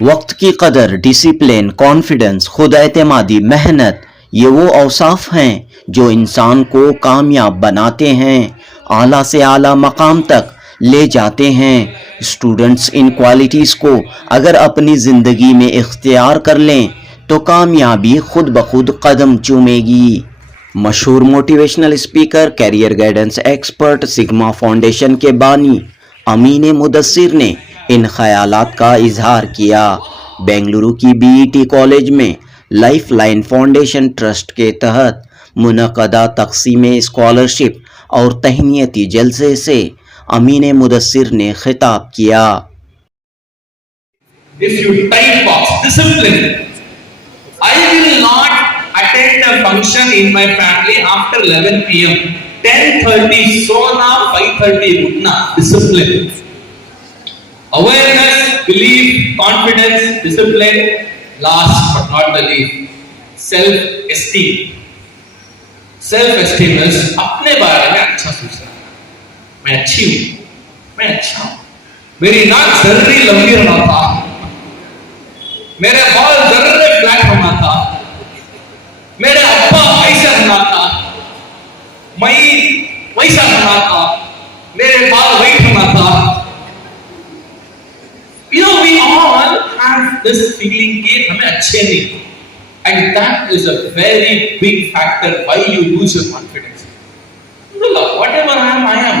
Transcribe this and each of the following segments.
वक्त की कदर, डिसिप्लिन, कॉन्फिडेंस, खुद एतमादी, मेहनत, ये वो औसाफ हैं जो इंसान को कामयाब बनाते हैं, आला से आला मकाम तक ले जाते हैं। स्टूडेंट्स इन क्वालिटीज़ को अगर अपनी ज़िंदगी में इख्तियार कर लें तो कामयाबी खुद ब खुद कदम चूमेगी। मशहूर motivational speaker, career guidance expert, Sigma Foundation के बानी अमीन मुदस्सिर ने इन ख्यालात का इजहार किया। बेंगलुरु की बीईटी कॉलेज में लाइफलाइन फाउंडेशन ट्रस्ट के तहत मुनक़दा तक़सीम स्कॉलरशिप और तहनीती जलसे से अमीन मुदस्सिर ने खिताब किया। If you type box discipline, I will not attend a function in my family after 11 p.m. 10:30 sona, 5:30 utna. Discipline. Awareness, belief, confidence, discipline. Last but not the least, self-esteem. Self-esteem is अपने बारे में अच्छा सोचना। मैं अच्छी हूँ, मैं अच्छा हूँ। मेरी नाक जर्री लंबी होना था, मेरे बाल जर्रे फ्लैट होना था, मेरे अब्बा ऐसा होना था, मैं वैसा होना था, मेरे बाल वाइट होना था। You know, we all have this feeling कि हमें अच्छे नहीं, and that is a very big factor why you lose your confidence. Whatever I am.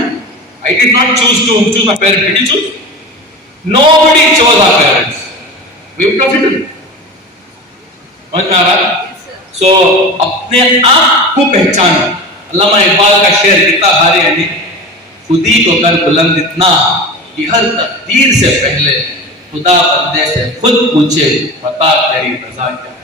I did not choose my parents. Did you choose? Nobody chose our parents. We have to do. So अपने आप को पहचानो। अल्लामा इकबाल का शेर कितना भारी है, खुद ही को कर बुलंद इतना कि हर तकदीर से पहले खुदा बंदे से खुद पूछे बता तेरी रज़ा क्या है।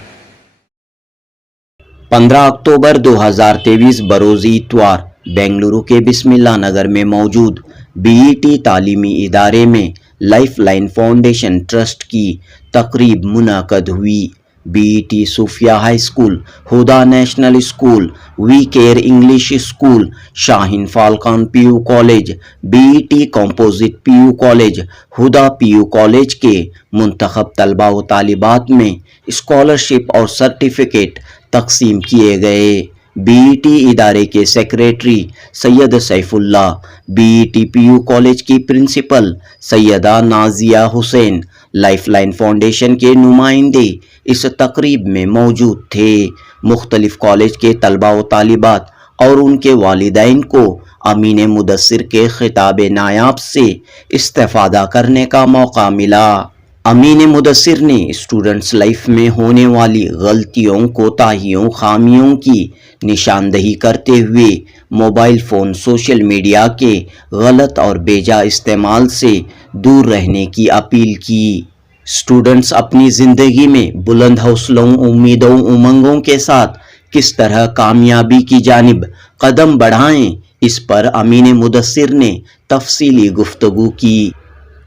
15 अक्टूबर 2023 बरोज़ इतवार बेंगलुरु के बिस्मिल्लाह नगर में मौजूद बीईटी तालीमी इदारे में लाइफलाइन फाउंडेशन ट्रस्ट की तकरीब मुनक़द हुई। BET Sufia High School, Huda National School, We Care English School, Shaheen Falcon PU College, BET Composite PU College, Huda PU College के मुंतखब तलबा व तालिबात में स्कॉलरशिप और सर्टिफिकेट तकसीम किए गए। बीईटी इदारे के secretary Syed Saifullah, BET PU college की principal Syeda Nazia Hussain, lifeline foundation के नुमाइंदे इस तकरीब में मौजूद थे। मुख्तलिफ कॉलेज के तलबा व तालिबात और उनके वालिदैन को अमीन मुदस्सिर के खिताब नायाब से इस्तेफादा करने का मौका मिला। अमीन मुदस्सिर ने स्टूडेंट्स लाइफ में होने वाली गलतियों, कोताहियों, खामियों की निशानदही करते हुए मोबाइल फ़ोन, सोशल मीडिया के गलत और बेजा इस्तेमाल से दूर रहने की अपील की। स्टूडेंट्स अपनी ज़िंदगी में बुलंद हौसलों, उम्मीदों, उमंगों के साथ किस तरह कामयाबी की जानिब कदम बढ़ाएं, इस पर अमीन मुदस्सिर ने तफसीली गुफ्तगू की।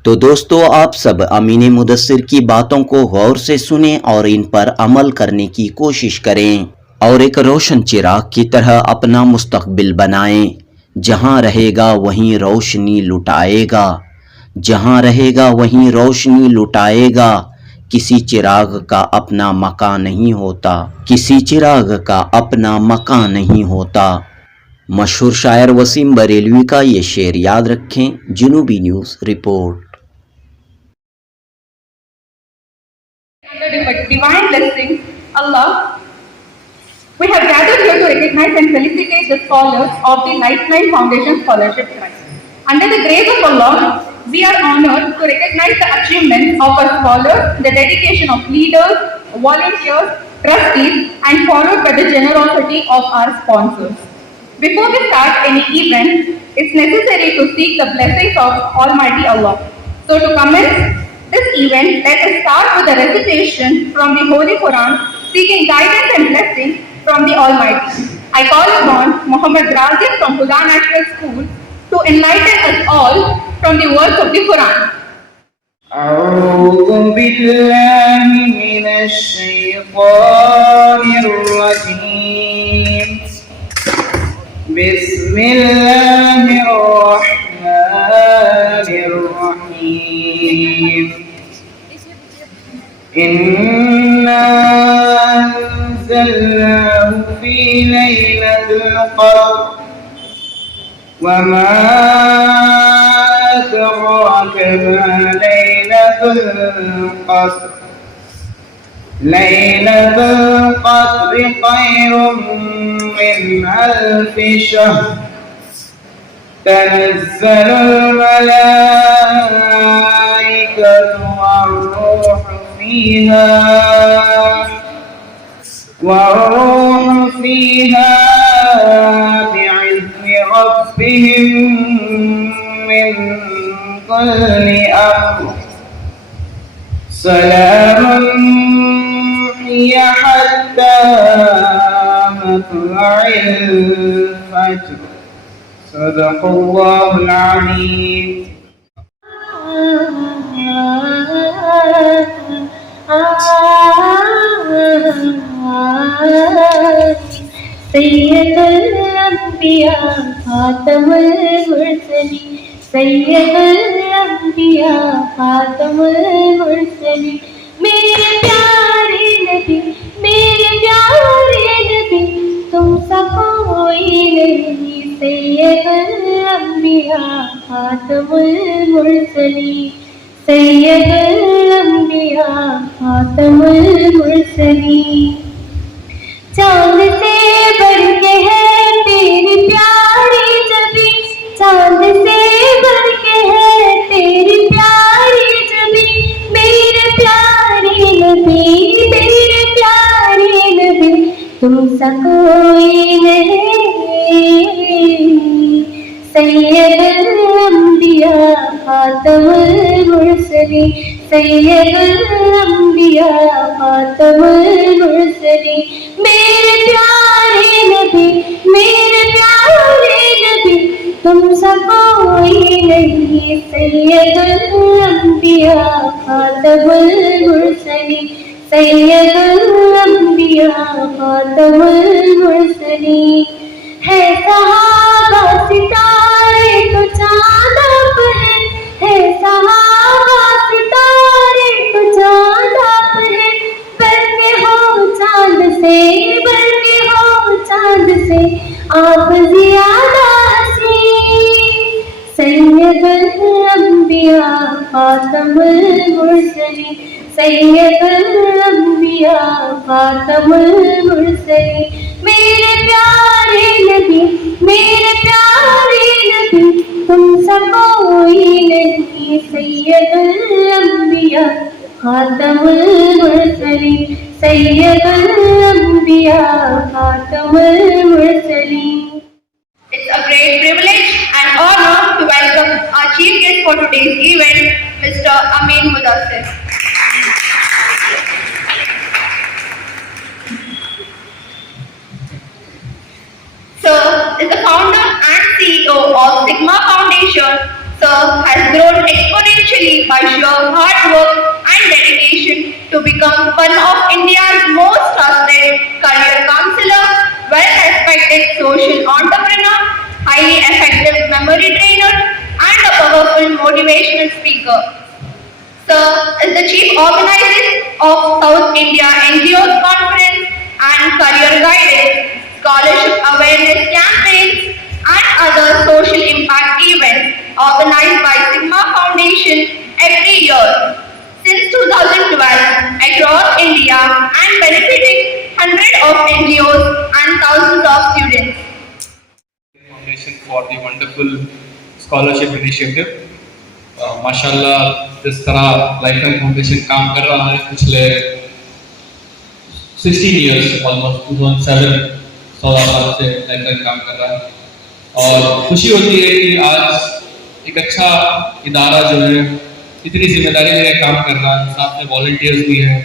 तो दोस्तों, आप सब अमीन मुदस्सिर की बातों को गौर से सुने और इन पर अमल करने की कोशिश करें और एक रोशन चिराग की तरह अपना मुस्तकबिल बनाएं। जहां रहेगा वहीं रोशनी लुटाएगा, जहां रहेगा वहीं रोशनी लुटाएगा। किसी चिराग का अपना मकान नहीं होता, किसी चिराग का अपना मकान नहीं होता। मशहूर शायर वसीम बरेलवी का ये शेर याद रखें। जुनूबी news report. Under divine blessings, Allah, we have gathered here to recognize and felicitate the scholars of the Lifeline Foundation Scholarship Prize. Under the grace of Allah, we are honored to recognize the achievements of our scholars, the dedication of leaders, volunteers, trustees, and followed by the generosity of our sponsors. Before we start any event, it's necessary to seek the blessings of Almighty Allah. So to commence this event, let us start with a recitation from the Holy Quran, seeking guidance and blessing from the Almighty. I call upon Muhammad Razif from Huda National School to enlighten us all from the words of the Quran. أعوذ بالله من الشيطان الرجيم. بسم الله الرحمن الرحيم. وما أدراك ما ليلة القدر ليلة القدر خير من ألف شهر تنزل الملائكة والروح فيها بإذن ربهم من كل أمر سلام هي حتى مطلع الفجر صدق الله العظيم. سید الانبیاء خاتم المرسلین سید الانبیاء خاتم المرسلین میرے پیارے نبی تم سا کوئی نہیں سید الانبیاء خاتم المرسلین سید الانبیاء خاتم المرسلین. چاند سے بڑھ کے ہے تیری پیاری نبی چاند سے بڑھ کے ہے تیری پیاری نبی میرے پیاری نبی تم سا کوئی نہیں سید الانبیاء خاتم المرسلین سید الانبیاء خاتم المرسلین میرے پیارے نبی تم سا کوئی نہیں سید الانبیاء خاتم المرسلین سید الانبیاء خاتم المرسلین. ہے صحابہ ستارے تو چاند آپ ہے صحابہ ستارے تو چاند آپ ہے بلکہ ہو چاند سے آپ زیادہ حسین سید الانبیاء خاتم المرسلین سید الانبیاء خاتم المرسلین میرے پیارے نبی تم سا کوئی نہیں سید الانبیاء خاتم المرسلین سید الانبیاء خاتم المرسلین. It's a great privilege and honor to welcome our chief guest for today's event, Mr. Ameen Mudassar. Sir is the founder and CEO of Sigma Foundation. Sir has grown exponentially by sheer hard work and dedication to become one of India's most trusted career counselor, well-respected social entrepreneur, highly effective memory trainer, and a powerful motivational speaker. Sir is the chief organizer of South India NGOs Conference and Career Guidance, scholarship awareness campaigns, and other social impact events organized by Sigma Foundation every year since 2012 across India and benefiting hundreds of NGOs and thousands of students. Foundation for the wonderful scholarship initiative. माशाल्लाह जिस तरह lifeline foundation काम कर रहा है पिछले 16 years almost 2007 16 साल से लाइफलाइन काम कर रहा है और खुशी होती है कि आज एक अच्छा इदारा जो है इतनी जिम्मेदारी में काम कर रहा है, साथ में वॉलंटियर्स भी हैं,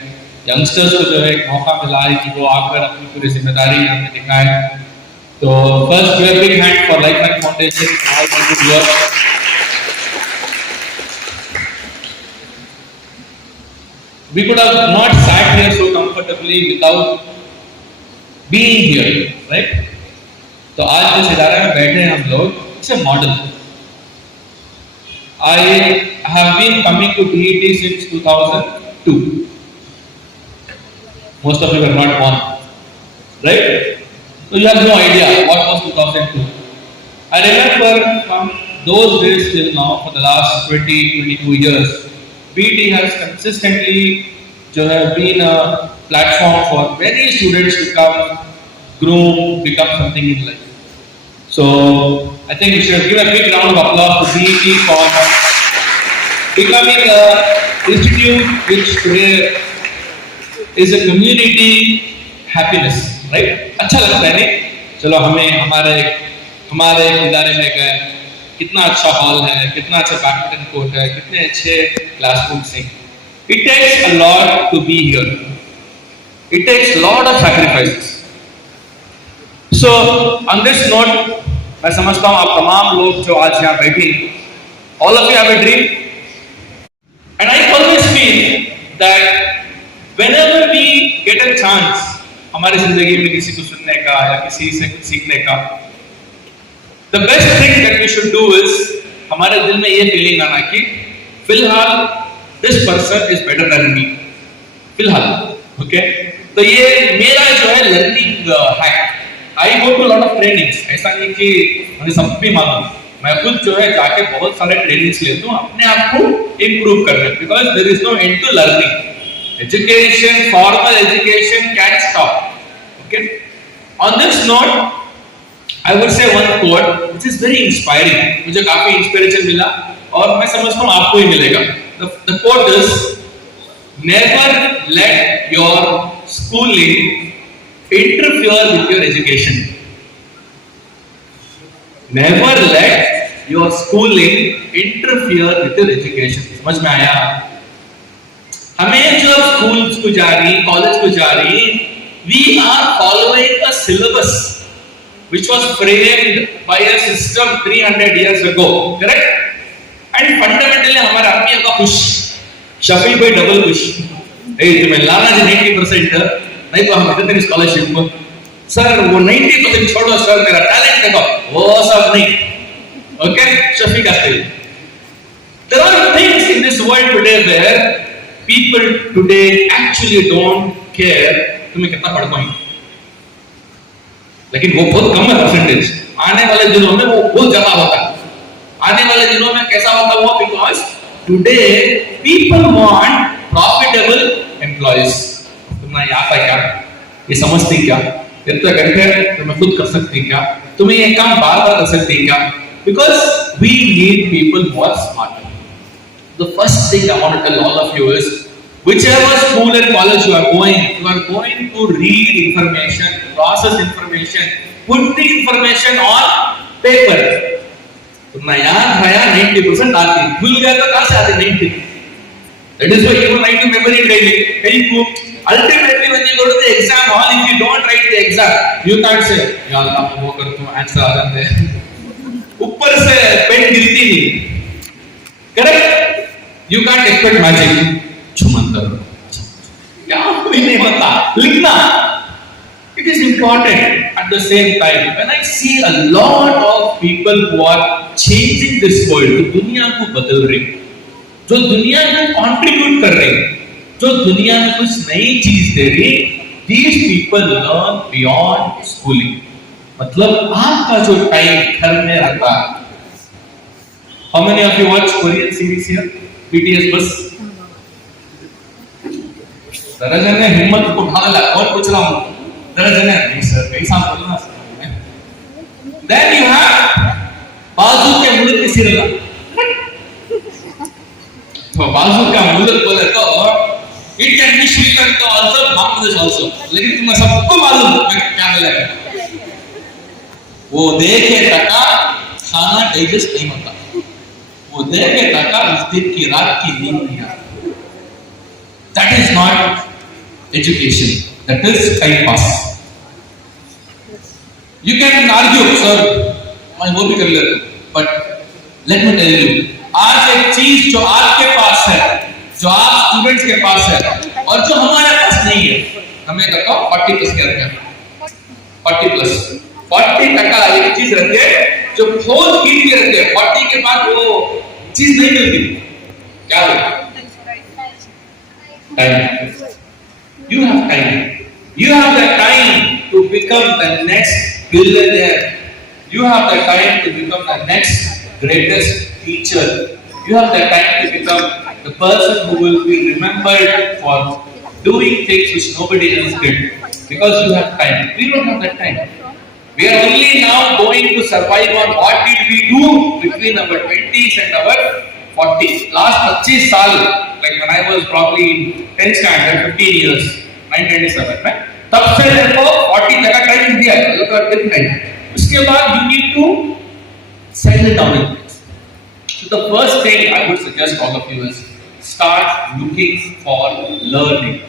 यंगस्टर्स को जो है एक मौका मिला है कि वो आकर अपनी पूरी जिम्मेदारी यहाँ पे दिखाएं. तो first give a big hand for lifeline foundation all good work. We could have not sat here so comfortably without being here, right? तो आज जिस इदारे में बैठे हैं हम लोग, it's a model. I have been coming to BET since 2002. Most of you were not born, right? So you have no idea what was 2002. I remember from those days till now, for the last 22 years, BT has consistently been a platform for many students to come, groom, become something in life. So I think we should give a big round of applause to BT for becoming a institute which today is a community happiness, right? अच्छा लगता है नहीं? चलो हमें हमारे इदारे में गए, कितना अच्छा हॉल है, कितना अच्छा बैडमिंटन कोर्ट है, कितने अच्छे क्लासरूम्स हैं. It takes a lot to be here. It takes a lot of sacrifices. So on this note, मैं समझता हूँ आप तमाम लोग जो आज यहाँ बैठे, all of you have a dream, and I always feel that whenever we get a chance हमारी जिंदगी में किसी को सुनने का या किसी से कुछ सीखने का, the best thing that we should do is हमारे दिल में ये फीलिंग आना कि फिलहाल this person is better than me, फिलहाल, okay? तो ये मेरा जो है learning hack. I go to a lot of trainings. ऐसा नहीं कि मुझे सब भी मालूम, मैं खुद जो है जाके बहुत सारे ट्रेनिंग्स लेता हूँ अपने आप को improve करने, because there is no end to learning. Education, formal education can't stop. Okay. On this note, I would say one quote which is very inspiring. मुझे काफी इंस्पिरेशन मिला और मैं समझता हूँ आपको ही मिलेगा. The quote is, never let your schooling interfere with your education. Never let your schooling interfere with your education. समझ में आया? हमें जो स्कूल्स को जा रही, कॉलेज को जा रही, we are following a syllabus which was framed by a system 300 years ago, correct? And fundamentally हमारा आदमी का खुश, शफी भाई डबल खुश, तुम्हें लाना है 90%, नहीं तो हम देते तेरी स्कॉलरशिप को, सर वो 90% छोड़ो सर, मेरा टैलेंट देखो, वो सब नहीं, okay? शफी का style. There are things in this world today where people today actually don't care तुम्हें कितना पढ़ पाएंगे, लेकिन वो बहुत कम है परसेंटेज. आने वाले दिनों में वो बहुत ज्यादा होता है. आने वाले दिनों में कैसा होता हुआ, because today people want profitable employees. तुम्हें याद है क्या, ये समझते क्या, इतना घंटे तुम्हें खुद कर सकते क्या, तुम्हें ये काम बार बार कर सकते क्या, because we need people who are smart. The first thing I want to tell all of you is, whichever school and college you are going to read information, process information, put the information on paper. तुम्हें याद है 90% आती, भूल गया तो कहाँ से आती 90? That is why you need to memory training. Ultimately, when you go to the exam hall, if you don't write the exam, you can't say, यार मैं वो करता हूँ, आंसर आ जाते हैं. ऊपर से पेन गिरती नहीं, correct? You can't expect magic. छुमंतर क्या कोई नहीं होता, लिखना. It is important. At the same time, when I see a lot of people who are changing this world, जो दुनिया को बदल रहे, जो दुनिया को contribute कर रहे, जो दुनिया में कुछ नई चीज दे रहे, these people learn beyond schooling. मतलब आपका जो टाइम घर में रहता है. How many of you watch Korean series here? BTS बस जरा जने हिम्मत को उठा ला और पूछ रहा हूँ, जरा जने नहीं सर कैसा बोलना सर. Then you have बाजू के मुल्क की सिरला, तो बाजू का मुल्क बोले तो it can be Sri Lanka also, Bangladesh also, लेकिन तुम्हें सबको मालूम क्या मिलेगा. वो देखे टका खाना डाइजेस्ट नहीं होता, वो देखे टका उस दिन की रात की नींद नहीं आती. That is not education. That is time pass. You can argue, sir, मैं वो भी कर लेता हूँ, but let me tell you, आज एक चीज जो आपके पास है, जो आप स्टूडेंट्स के पास है, और जो हमारे पास नहीं है, हमें कहता हूँ 40+ के रखें, 40% एक चीज रखे, जो बहुत कीमती रखे, 40 के बाद वो चीज नहीं मिलती. क्या है? Time. You have time. You have the time to become the next billionaire. You have the time to become the next greatest teacher. You have the time to become the person who will be remembered for doing things which nobody else did, because you have time. We don't have that time. We are only now going to survive on what did we do between our 20s and our 40s. Last 25 साल, like when I was probably in 10th standard, 15 years, 1997 में, तब से देखो 40 जगह time दिया है, लोग करते नहीं। उसके बाद you need to settle down in place. So the first thing I would suggest all of you is start looking for learning.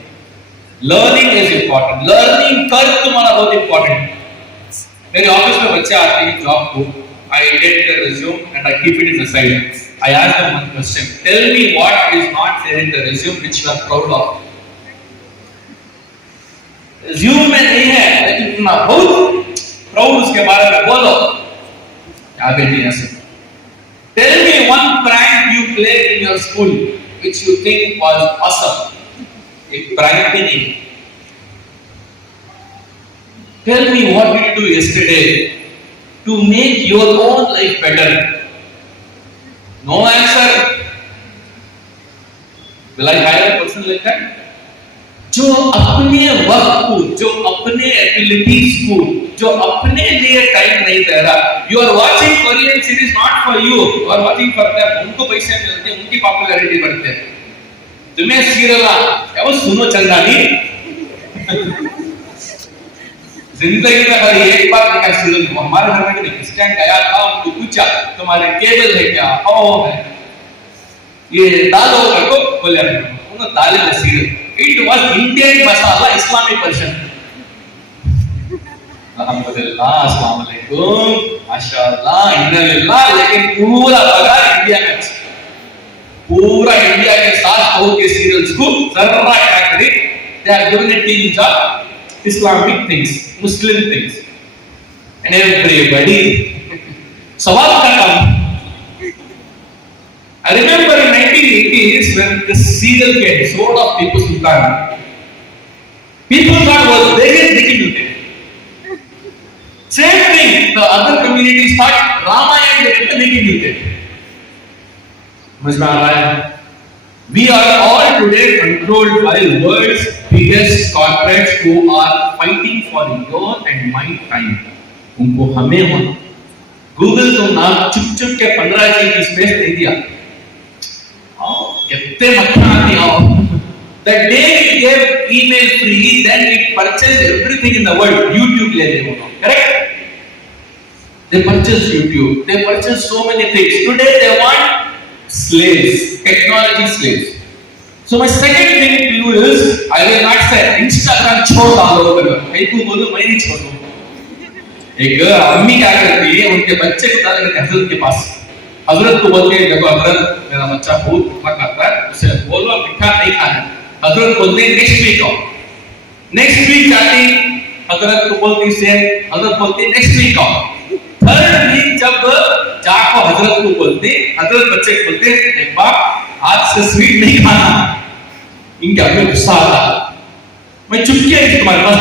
Learning is important. Learning कर तुम्हारा बहुत important. मेरे ऑफिस में बच्चे आते हैं जॉब को, I take their resume and I keep it in the side. I ask them one question. Tell me what is not there in the resume which you are proud of. Resume में नहीं है, लेकिन तुम बहुत proud उसके बारे में बोलो. क्या बेटी ऐसे? Tell me one prank you played in your school which you think was awesome. एक prank भी नहीं. Tell me what did you do yesterday to make your own life better? No answer. Will I hire a person like that? जो अपने वक्त को, जो अपने abilities को, जो अपने लिए टाइम नहीं दे रहा. You are watching Korean series not for you. You are watching for them. उनको पैसे मिलते हैं, उनकी पॉपुलैरिटी बढ़ती है. तुम्हें सीरियल वो सुनो चंदा नहीं. जिंदगी में हर एक बार देखा सीरियल. हमारे घर में क्रिश्चियन गया था, उनको पूछा तुम्हारे केबल है क्या? ओ है. ये दाल होगा को बोले उन्होंने दाल है serial. It was Indian masala Islamic version. अल्हम्दुलिल्लाह, अस्सलाम वालेकुम, माशाअल्लाह, इन्नलिल्लाह. लेकिन पूरा पगार इंडिया का, पूरा इंडिया के साथ हो के सीरियल्स को जरा क्या करें. They are given a team job, Islamic things, Muslim things, and everybody. सवाल का काम. I remember in 1980s when the serial came, Sword of Tipu Sultan. People thought was very ridiculous. Same thing, the other communities thought Ramayana is ridiculous. We are all today controlled by the world's biggest corporates who are fighting for your and my time. उनको हमें हो. Google तो नाम चुप चुप के 15 GB space दे दिया. कितने मक्खन आती हो. The day we gave email free, then we purchased everything in the world. YouTube ले ले वो. Correct? They purchased YouTube. They purchased so many things. Today they want slaves, technology slaves. So my second thing to you is, I will not say Instagram छोड़ डालो करो. कहीं तू बोलो मैं नहीं छोड़ूँ. एक अम्मी क्या करती है, उनके बच्चे को डाल कर हजरत के पास. हजरत को बोलते हैं देखो हजरत मेरा बच्चा बहुत मीठा खाता है, उसे बोलो मीठा नहीं खाना. हजरत बोलते हैं नेक्स्ट वीक आओ. नेक्स्ट वीक जाती हजरत को बोलती से, हजरत बोलती नेक्स्ट वीक आओ. थर्ड वीक जब जाको हजरत को बोलते, हजरत बच्चे को बोलते देख बाप आज से स्वीट नहीं खाना. इनके आगे गुस्सा आता. मैं चुप किया तुम्हारे पास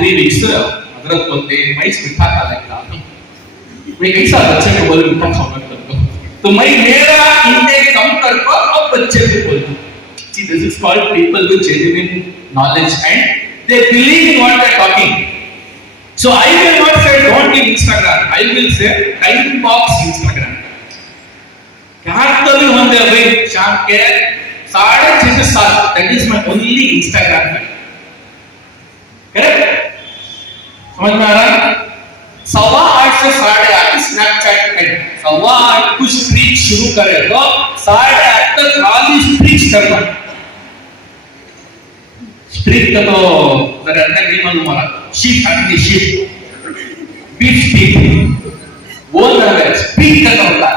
3 वीक्स. हजरत बोलते मैं मीठा खा लेगा. मैं कैसा बच्चे को बोलूं मीठा खाना कर दो, तो मैं मेरा इंटेक कम कर को अब बच्चे को बोलूं. See, this is called people with genuine knowledge and they believe in what they are talking. So I will not say don't give Instagram. I will say time box Instagram. क्या कभी हम दे भाई शाम के 6:30 से 7. That is my only Instagram. Correct? समझ में आ रहा है? 8:15 से 8:30 स्नैपचैट करें. 8:15 कुछ स्ट्रीक शुरू करे तो 8:30 तक खाली स्ट्रीक करना. स्ट्रीक का तो जरा नहीं मालूम वाला. शिफ्ट अपनी शिफ्ट बीट स्ट्रीक बोल रहा है. स्पीक करना होता है.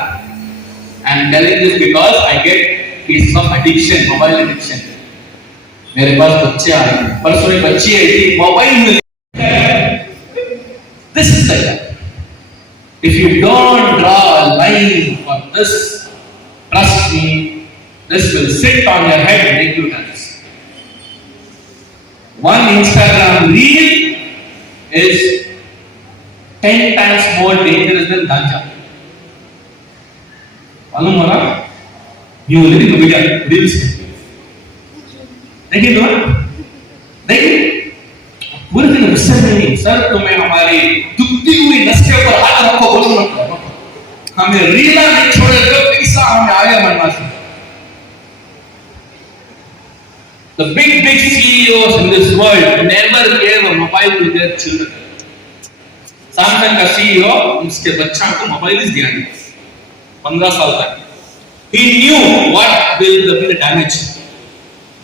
I am telling this because I get case of addiction, mobile addiction. मेरे पास बच्चे आ रहे हैं. परसों एक बच्ची आई थी मोबाइल में. This is like that. If you don't draw a line for this, trust me, this will sit on your head and make you dance. One Instagram reel is 10 times more dangerous than ganja. मालूम हो ना? ये already तो video reels देखिए तो देखिए पूरे दिन गुस्से में नहीं सर तुम्हें हमारी दुखती हुई नस के ऊपर हाथ रखो बोलो मत हमें रीला नहीं छोड़े तो पैसा हमें आया मरना से. The big CEOs in this world never gave a mobile to their children. Samsung का CEO उसके बच्चा को मोबाइल दिया नहीं 15 साल तक. He knew what will be the damage.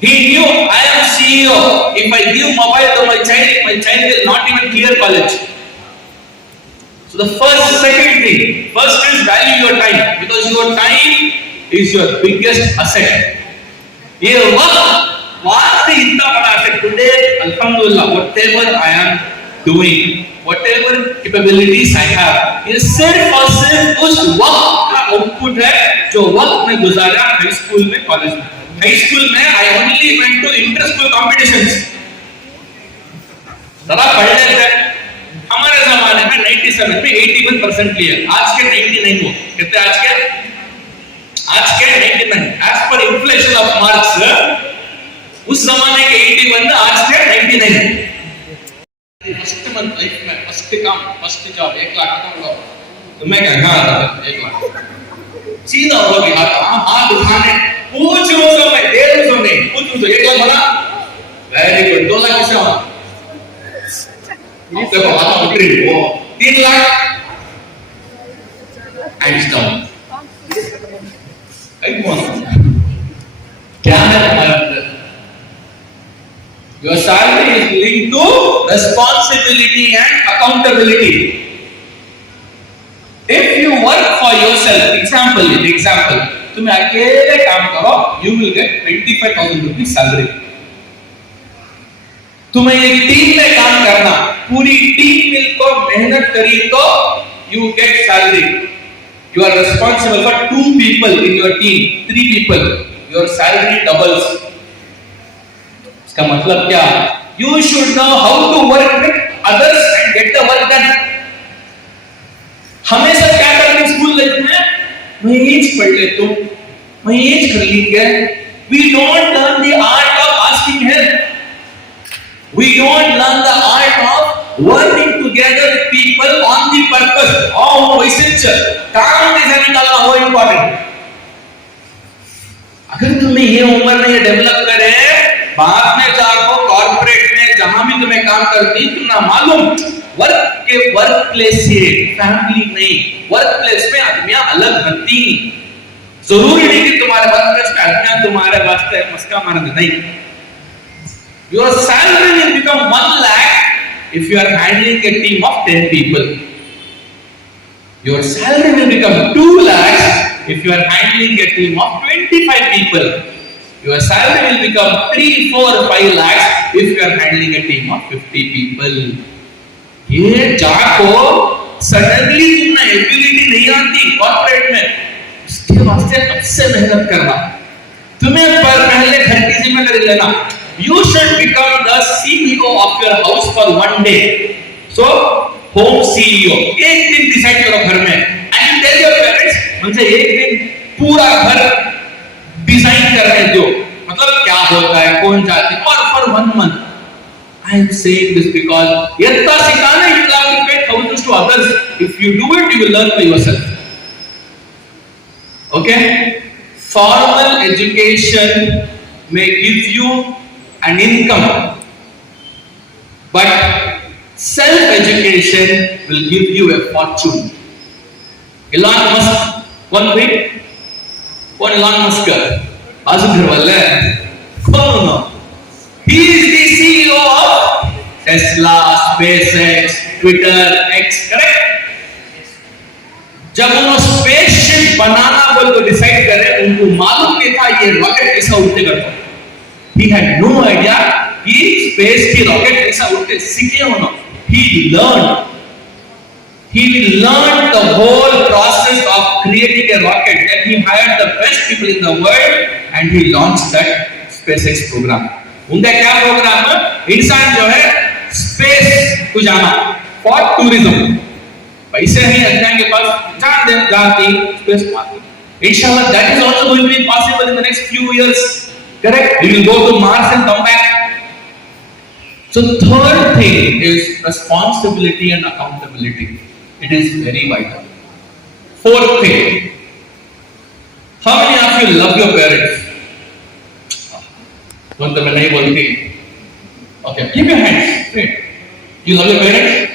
He knew I am CEO. If I give mobile to my child will not even clear college. So the second thing, first is value your time because your time is your biggest asset. ये वक्त इतना बड़ा asset today. Alhamdulillah, whatever I am doing, whatever capabilities I have, ये सिर्फ और सिर्फ उस वक्त का आउटपुट है जो वक्त में गुजारा हाई स्कूल में कॉलेज में. हाई स्कूल में I only went to inter school competitions. जरा पढ़ लेते हमारे जमाने में 97 में 81% लिए आज के 99 हो कितने आज के 99 as per inflation of marks उस जमाने के 81 आज के 99. फर्स्ट मंथ लाइफ में फर्स्ट काम फर्स्ट जॉब 1 लाख खत्म हो तो मैं क्या 1 लाख सीधा हो गया हाथ उठाने पूछ लो सब मैं दे दूं सब नहीं पूछ लो 1 लाख बना वेरी गुड 2 लाख किसे हुआ ये देखो हाथ उतरी वो 3 लाख हैंड्स डाउन क्या है तुम्हारा Your salary is linked to responsibility and accountability. If you work for yourself, example, तुम अकेले काम करो, you will get 25,000 rupees salary. तुम्हें एक टीम में काम करना, पूरी टीम मिलकर मेहनत करी तो you get salary. You are responsible for 2 people in your team, 3 people. Your salary doubles. का मतलब क्या you should know how to work with others and get the work done. हमें सब क्या करते हैं स्कूल लाइफ में मैं ये पढ़ ले तुम मैं ये कर लेंगे. We don't learn the art of asking help. We don't learn the art of working together with people on the purpose. Oh essential काम कैसे निकालना वो important. अगर तुम्हें ये उम्र में ये डेवलप करे बाद में जाको कॉर्पोरेट में जहां भी तुम्हें काम करती तुम ना मालूम वर्क प्लेस से फैमिली नहीं वर्क प्लेस में आदमियां अलग बनती जरूरी नहीं कि तुम्हारे वर्क प्लेस में आदमियां तुम्हारे वास्ते मस्का मारने नहीं. Your salary will become 1 lakh if you are handling a team of 10 people. Your salary will become 2 lakhs if you are handling a team of 25 people. Your salary will become 3, 4, 5 lakhs if you are handling a team of 50 people. ये जाको suddenly तुम्हें ability नहीं आती corporate में उसके वास्ते अब से मेहनत करना तुम्हें पर पहले घर की जिम्मेदारी लेना. You should become the CEO of your house for 1 day. So home CEO एक दिन डिसाइड करो घर में and tell your parents मुझे एक दिन पूरा घर डिजाइन करने दो मतलब क्या होता है कौन जाती for 1 month. I am saying this because यत्ता सिखाना you will have to pay thousands to others. If you do it you will learn by yourself. Okay, formal education may give you an income but self education will give you a fortune. Elon Musk one week कौन Elon Musk आजू घर वाले कौन he is the CEO of Tesla, SpaceX, Twitter, X, correct? जब उन्होंने spaceship बनाना बोल तो decide करे उनको मालूम नहीं था ये रॉकेट ऐसा उड़ते करता. He had no idea कि स्पेस की रॉकेट ऐसा उड़ते सीखे उन्होंने. He learned the whole process of creating a rocket and he hired the best people in the world and he launched that SpaceX program. उनका क्या प्रोग्राम है इंसान जो है स्पेस को जाना फॉर टूरिज्म पैसे नहीं अज्ञान के पास, जान दे जाती स्पेस मारती. Inshallah, that is also going to be possible in the next few years. Correct? We will go to Mars and come back. So third thing is responsibility and accountability. It is very vital. Fourth thing, how many of you love your parents? Don't the nahi bolti. Okay, keep your hands straight. You love your parents?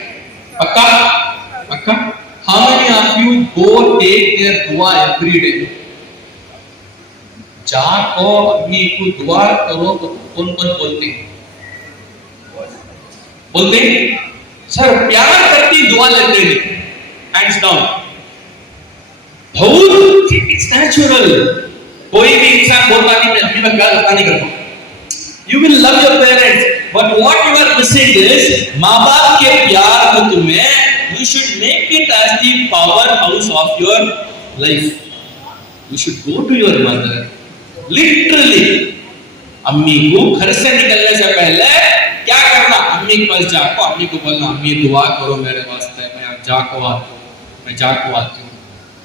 Pakka? Pakka? How many of you go take their dua every day? जाको अम्मी को दुआ करो तो कौन-कौन बोलते sir प्यार करती दुआ लेते हैं. Hands down. बहुत it's natural. कोई भी इंसान बोलता नहीं मैं अम्मी का प्यार करता नहीं करता. You will love your parents, but what you are missing is माँ बाप के प्यार को तुम्हें you should make it as the powerhouse of your life. You should go to your mother. Literally, अम्मी को घर से निकलने से पहले क्या करना? अम्मी के पास जाको अम्मी को बोलना अम्मी दुआ करो मेरे वास्ते, मैं जाको आती हूँ,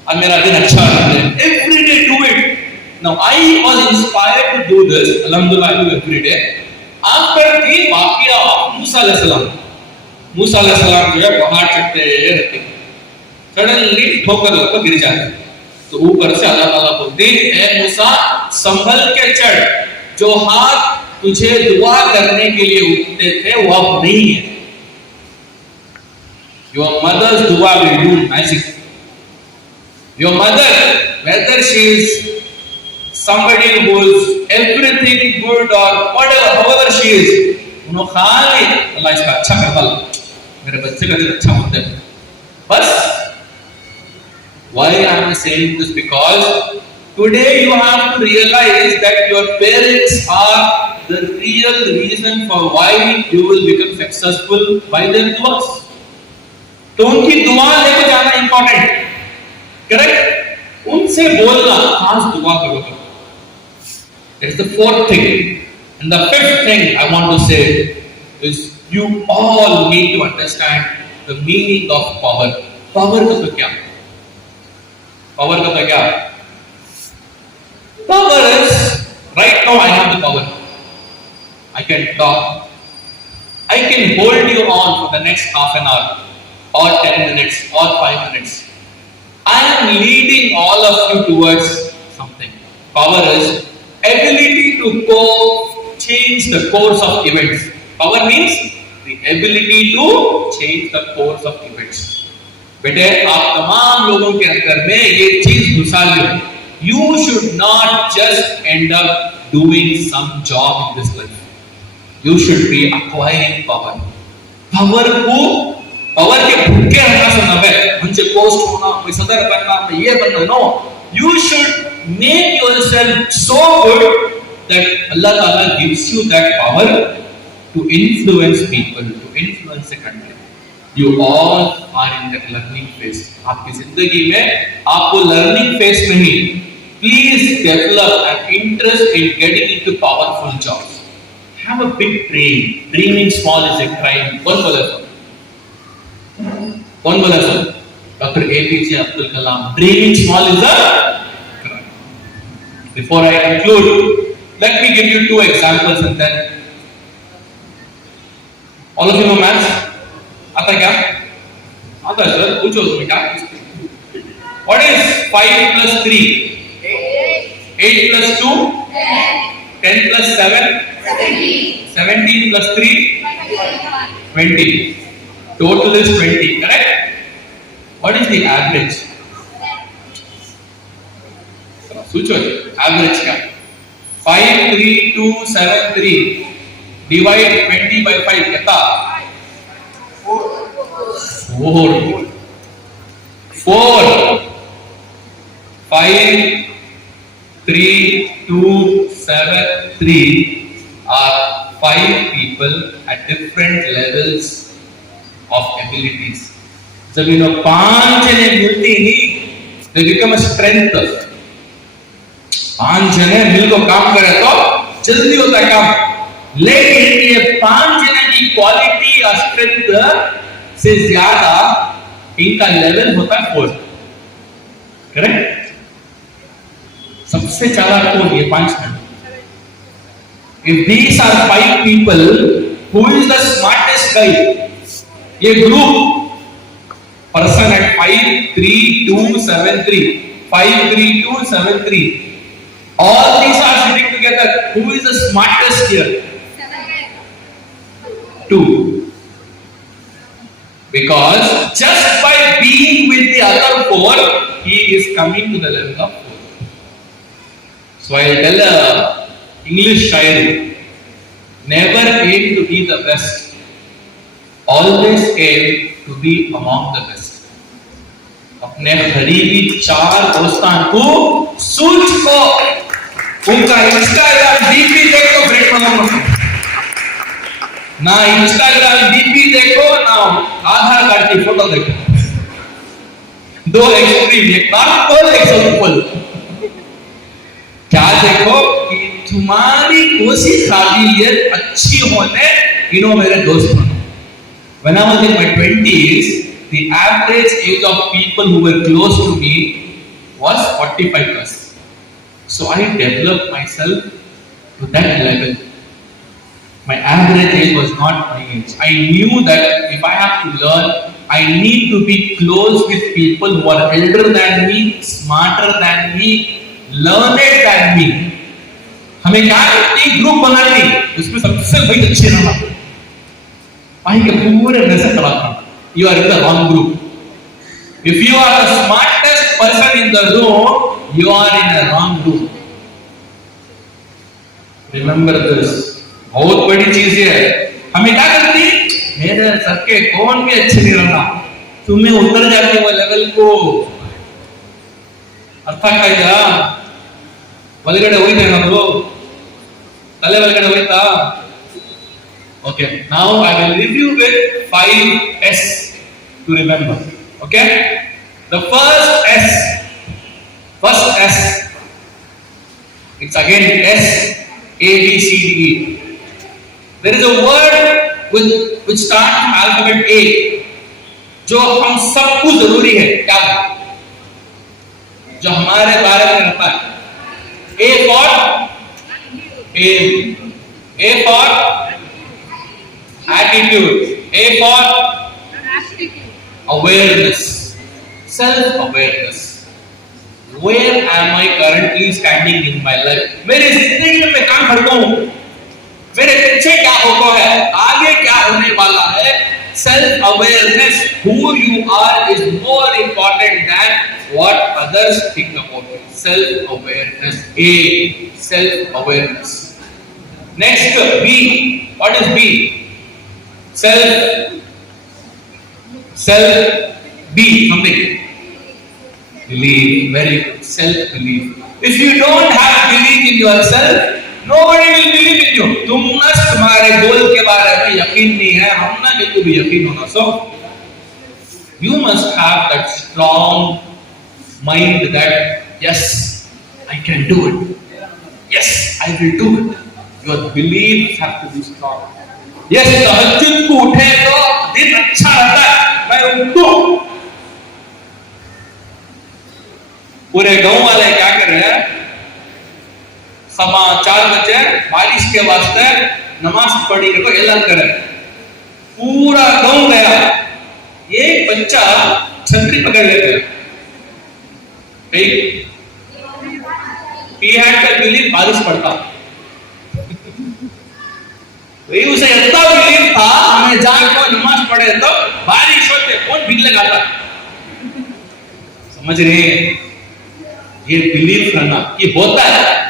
अब मेरा दिन अच्छा रहे. Every day do it. Now I was inspired to do this. Alhamdulillah, I do every day. After the वाक़या of मूसा अलैहिस्सलाम जो है पहाड़ चढ़ते रहते, सडनली ठोकर लगकर गिर जाते. तो ऊपर से अल्लाह ताला बोलते हैं मूसा संभल के चढ़, जो हाथ तुझे दुआ करने के लिए उठते थे वो अब नहीं है. Your mother's dua will do magic. Your mother, whether she is somebody who is everything good or whatever, however she is, उन्होंने खाली अल्लाह इसका अच्छा करता है, मेरे बच्चे का दिन अच्छा होता है. बस why I am saying this? Because today you have to realize that your parents are the real reason for why you will become successful by their duas. तो उनकी दुआ लेके जाना important. Correct? उनसे बोलना खास दुआ करो. It's the fourth thing. And the fifth thing I want to say is you all need to understand the meaning of power. Power का तो क्या? Power का तो क्या? Power is, right now I have the power. I can talk. I can hold you on for the next half an hour or 10 minutes or 5 minutes. I am leading all of you towards something. Power is ability to change the course of events. Power means the ability to change the course of events. बेटे आप तमाम लोगों के अंदर में ये चीज घुसा लो. You should not just end up doing some job in this life. You should be acquiring power. Power को power के भूखे रहना से नवे मुझे पोस्ट होना, मैं सदर बनना, मैं ये बनना. No, you should make yourself so good that Allah Ta'ala gives you that power to influence people, to influence the country. You all are in that learning phase. आपकी जिंदगी में आपको learning phase में ही please develop an interest in getting into powerful jobs. Have a big dream. Dreaming small is a crime. कौन बोला sir? Dr. APJ Abdul Kalam. Dreaming small is a crime. Before I conclude, let me give you 2 examples and then all of you know maths. आता क्या? आता है sir, पूछो उसमें क्या? What is 5 plus 3? 8 plus 2? 10 plus 7? 17 plus 3? 20. Total is 20, correct? What is the average? पूछो average क्या? 5, 3, 2, 7, 3. Divide 20 by 5 कितना? 4. 5, 3, 2, 7, 3 are 5 people at different levels of abilities. जब इन 5 जने मिलती ही, they become a strength. 5 जने मिल को काम करे तो जल्दी होता है काम. लेकिन ये 5 जने की क्वालिटी और स्ट्रेंथ से ज्यादा इनका लेवल होता है 4. करेक्ट? सबसे चालाक कौन? ये 5 हैं. If these are 5 people, who is the smartest guy? ये group person at 5 3 2 7 3 5 3 2 7 3, all these are sitting together. Who is the smartest here? 2. Because just by being with the other 4, he is coming to the level of 4. So I tell a English shairi, never aim to be the best, always aim to be among the best. अपने करीबी 4 दोस्तान को सूझ को उनका Instagram DP देखो, friend बनाओ ना. Instagram DP देखो ना आधार कार्ड की फोटो देखो. 2 एक्सट्रीम, एक नॉर्थ एक साउथ पोल. क्या देखो कि तुम्हारी कोई काबिलियत अच्छी होने इन्हों मेरे दोस्त बनो. When I was in my 20s, the average age of people who were close to me was 45 plus. So I developed myself to that level. My average age was not my age. I knew that if I have to learn, I need to be close with people who are elder than me, smarter than me, learned than me. हमें क्या करते हैं? Group बनाते हैं, उसमें सबसे भाई अच्छे रहना. भाई के पूरे नजर खराब. You are in the wrong group. If you are the smartest person in the room, you are in a wrong group. Remember this. बहुत बड़ी चीज है. हमें क्या करती है? मेरे सर के कौन भी अच्छे नहीं रहना, तुम्हें उतर जाते वो लेवल को. अर्थ क्या? ಒಳಗಡೆ ಹೋಯ್ತಾ ನಾವು? ತಲೆ ಒಳಗಡೆ ಹೋಯ್ತಾ? Okay, now I will leave you with 5 S to remember. Okay, the first S, it's again S, A, B, C, D, E. There is a word which starts with alphabet A, जो हम सबको जरूरी है. क्या? जो हमारे बारे में रहता है. A for aim, A for attitude, A for awareness, self-awareness. Where am I currently standing in my life? मेरी जिंदगी में मैं कहाँ खड़ा हूँ? मेरे पीछे क्या होता है? आगे क्या होने वाला है? Self-awareness, who you are is more important than what others think about you. Self-awareness, A, self-awareness. Next, B. What is B? Self, B, something. Belief, very good. Self-belief. If you don't have belief in yourself, nobody will believe in you. तुम ना तुम्हारे गोल के बारे में यकीन नहीं है, हम ना बिल्कुल भी यकीन होना. So, you must have that strong mind that yes, I can do it. Yes, I will do it. Your beliefs have to be strong. Yes, तहज्जुद को उठे तो दिन अच्छा रहता है, मैं उठूं. पूरे गांव वाले क्या कर रहे हैं? 4 बजे बारिश के वास्ते नमाज पढ़ी को ऐलान करे. पूरा गांव गया. एक बच्चा छतरी पकड़ लेते हैं. He had to believe बारिश पड़ता. वही उसे इतना बिलीव था, हमें जाकर नमाज पढ़े तो बारिश होते कौन भीड़ लगाता. समझ रहे हैं? ये बिलीव करना ये होता है.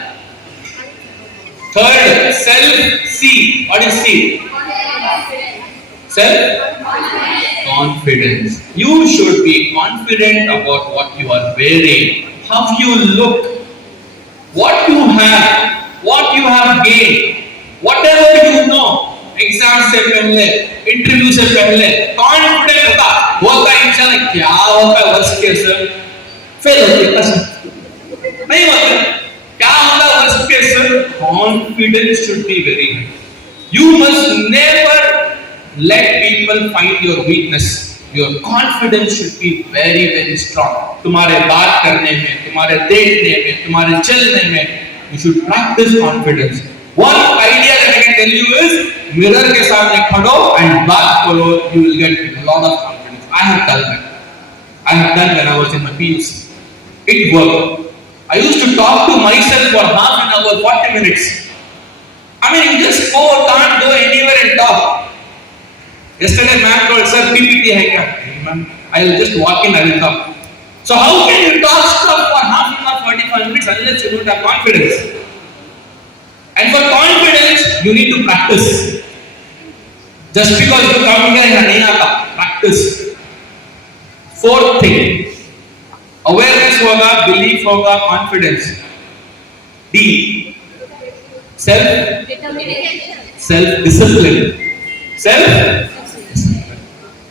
Third, self C. What is C? Self confidence. You should be confident about what you are wearing, how you look, what you have gained, whatever you know. Exam से पहले, इंटरव्यू से पहले कॉन्फिडेंट होता इंशाल्लाह. क्या होता है वर्स्ट केस? फेल होते नहीं होते. क्या होता है worst case? Confidence should be very high. You must never let people find your weakness. your confidence should be very very strong. तुम्हारे बात करने में, तुम्हारे देखने में, तुम्हारे चलने में, you should practice confidence. One idea that I can tell you is mirror के सामने खड़ो and बात करो, you will get a lot of confidence. I have done that. I have done when I was in my PUC. It worked. I used to talk to myself for half an hour, 40 minutes. I mean, you just can't go anywhere and talk. Yesterday, ma'am told, sir, PPT hai kya? Ma'am, I will just walk in, I will talk. So how can you talk stuff for half an hour, 45 minutes unless you don't have confidence? And for confidence, you need to practice. Just because you come here and nahi aata, practice. Fourth thing, awareness hoga, belief hoga, confidence. D, self-discipline.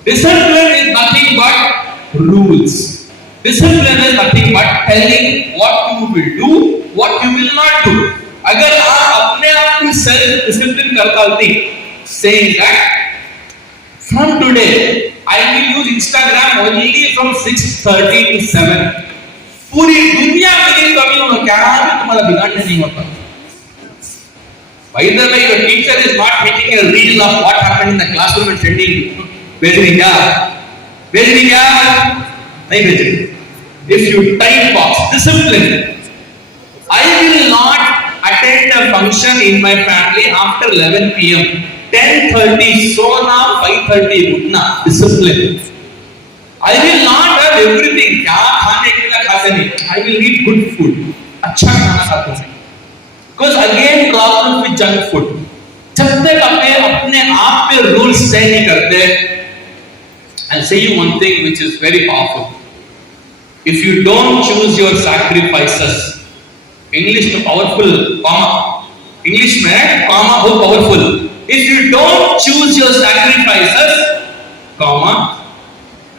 Discipline is nothing but rules. Discipline is nothing but telling what you will do, what you will not do. अगर आप अपने आप को self discipline कर पाते, saying that from today I will use Instagram only from 6:30 to 7. पूरी दुनिया मेरी कमी हो क्या भी तुम्हारा बिगाड़ने नहीं होता. By the way, your teacher is not making a reel of what happened in the classroom and sending you. भेजनी क्या? नहीं भेजनी. If you type box discipline, I will not attend a function in my family after 11 p.m. 10:30 सोना, 5:30 उठना. Discipline. I will not have everything. क्या खाने के लिए खाते नहीं. I will eat good food. अच्छा खाना खाता हूँ. Because again problem with junk food. जब तक अपने आप पे rules तय नहीं करते, I'll say you one thing which is very powerful. If you don't choose your sacrifices, English तो powerful, comma. English में comma बहुत powerful. If you don't choose your sacrifices, comma,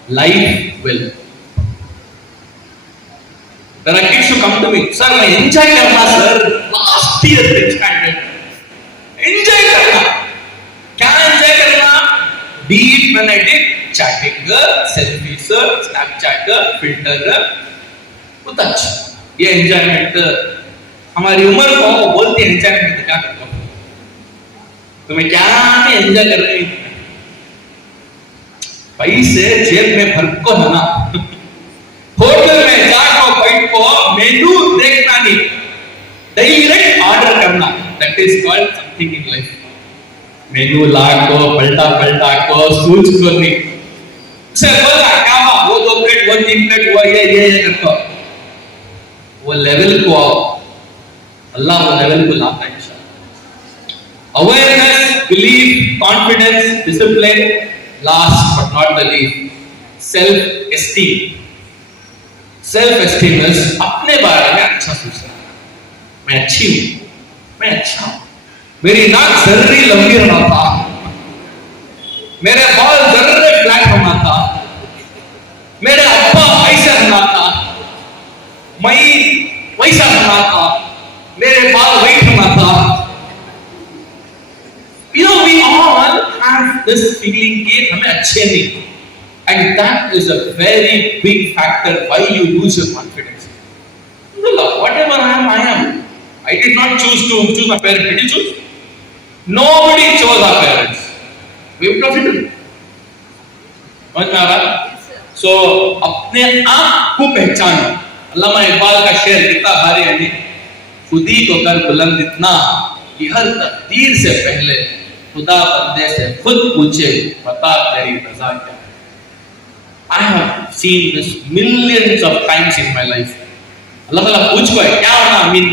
life will. There are kids who come to me, sir, मैं enjoy करना sir, last year standard. Enjoy करना. क्या enjoy करना? Be it when I did chatting, selfie, Snapchat, filter, बहुत अच्छा. ये enjoyment हमारी उम्र को बोलते हैं enjoyment क्या करते हो? तुम्हें क्या नहीं enjoy कर रहे हैं? पैसे जेब में भर को है ना. होटल में जाकर बैठ को मेनू देखना नहीं, डायरेक्ट ऑर्डर करना. That is called something in life. Menu ला को पलटा को सोच को नहीं. से बोला क्या वो 2 प्लेट वो 3 प्लेट वो ये करता. वो लेवल को अल्लाह वो लेवल को लाता है इंशाल्लाह. Awareness, belief, confidence, discipline. Last but not the least, self-esteem. Self-esteem is अपने बारे में अच्छा सोचना. मैं अच्छी हूँ, मैं अच्छा हूँ. मेरी नाक जर्री लंबी होना था, मेरे बाल जर्रे फ्लैट होना था, मेरे अब्बा ऐसे होना था, मैं वैसा होना था, मेरे बाल वाइट होना था. You know, we all have this feeling कि हमें अच्छे नहीं, and that is a very big factor why you lose your confidence. Whatever I am. I did not choose my parents. Did you choose? Nobody chose our parents. We have to fit in. So अपने आप को पहचानो. अल्लामा इकबाल का शेर कितना भारी है नहीं. खुद ही को कर बुलंद इतना कि हर तकदीर से पहले खुदा बंदे से खुद पूछे बता तेरी रज़ा क्या है. I have seen this millions of times in my life. अल्लाह ताला पूछ को है क्या होना अमीन.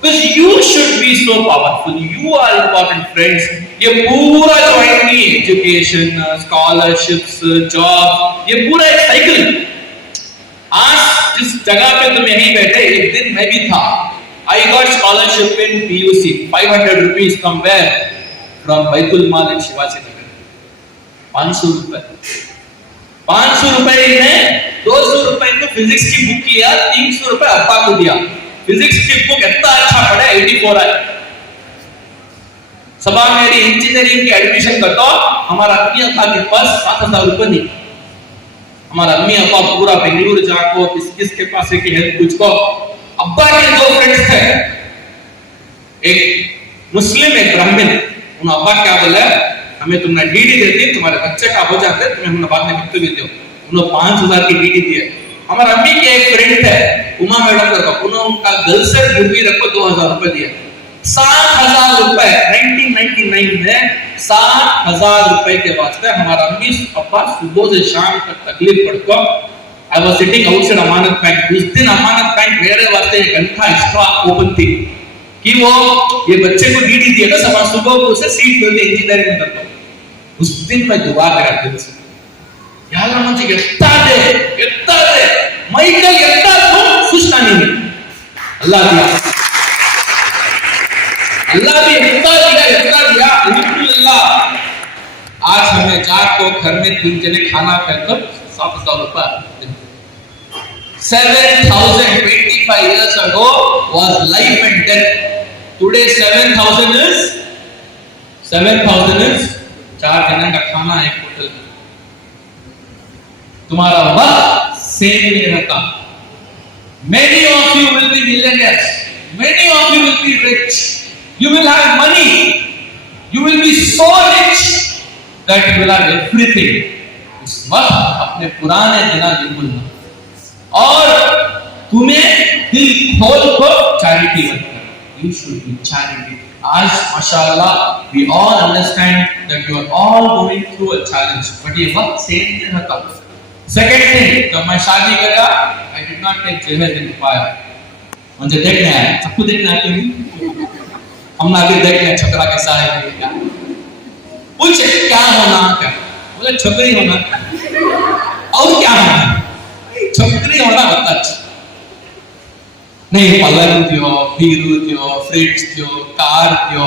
Because you should be so powerful. You are important friends. ये पूरा जो है नहीं education, scholarships, job, ये पूरा एक साइकिल. आज जिस जगह पे तुम यहीं बैठे एक दिन मैं भी था. I got scholarship in PUC. 500 rupees from where? From Baitul Mal in Shivaji Nagar. 500 रुपए. 500 रुपए ने 200 रुपए को फिजिक्स की बुक लिया, 300 रुपए अब्बा को दिया. फिजिक्स की बुक इतना अच्छा पढ़ा 84 आया. सबा मेरी इंजीनियरिंग की एडमिशन करता हमारा अम्मी अब्बा के पास 7,000 रुपए नहीं। हमारा अम्मी अब्बा पूरा बेंगलुरु जाको किसके पास है कि हेल्प कुछ को। अब्बा के दो फ्रेंड्स थे, एक मुस्लिम एक ब्राह्मण। उन अब्बा क्या बोला, हमें तुमने डीडी देती, तुम्हारे बच्चे का हो जाते, तुम्हें हमने बाद में कितने भी दो। उन्होंने 5,000 की डीडी दिए। हमारा अम्मी के एक फ्रेंड है उमा मैडम का, उन्होंने उनका गर्ल से गिरवी रखो 2,000 रुपए दिए। 7,000 रुपए 1999 में 7,000 रुपए के वास्ते हमारा अम्मी अब्बा सुबह से शाम तक तकलीफ पड़ता। I was sitting outside Amanat bank. उस दिन अमानत बैंक मेरे वास्ते एक घंटा एक्स्ट्रा ओपन थी कि वो ये बच्चे को डीडी दिया था, सब सुबह को उसे सीट मिलती इंजीनियरिंग में करता। उस दिन मैं दुआ करा दिल से, या अल्लाह मुझे एत्ता दे माइकल एत्ता तो सुस्तानी में अल्लाह दिया, अल्लाह भी एत्ता दिया अल्हम्दुलिल्लाह। आज हमें जाको घर में 3 जने खाना खाकर 7,000 रुपए। 7,025 years ago was life and death. Today 7,000 is 4 जने का खाना एक होटल में। तुम्हारा वक्त सेम नहीं रहता। Many of you will be millionaires. Many of you will be rich. You will have money. You will be so rich that you will have everything. उस वक्त अपने पुराने दिना नहीं भूलना और तुम्हें दिल खोल कर चैरिटी मत करना। You should be charity. आज माशाल्लाह we all understand that you are all going through a challenge, but ये वक्त सेम नहीं रहता। Second thing, जब मैं शादी करा, I did not take जहेज in fire. मुझे देखने आया, सबको देखने आते हैं। हम ना भी देखने छोकरा कैसा है क्या? पूछे क्या होना क्या? बोले छोकरी होना। और क्या होना? छोकरी होना बहुत अच्छा। नहीं पलंग दियो, हीरो दियो, फ्रिज दियो, कार दियो,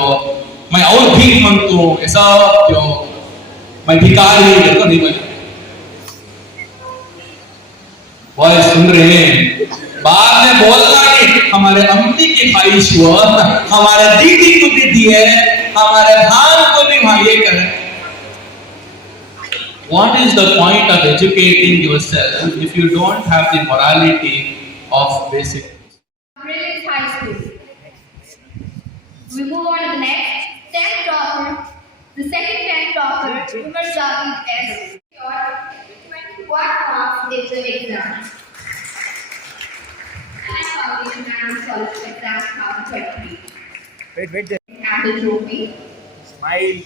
मैं और भीख मांगता हूँ, ऐसा दियो, मैं भिखारी हूँ, तो नहीं बने। वो सुन रहे हैं, बाद में बोलना नहीं, हमारे अम्मी की ख्वाहिश हुआ, हमारे दीदी को भी दिए, हमारे भाई को भी वहाँ ये करें। What is the point of educating yourself if you don't have the morality of basic? Brilliant high school. We move on to the next 10th topper. The second 10th topper, Umar Javed S. 21 marks is the exam. And Foundation and College exam 2023. Wait. And the trophy. Smile.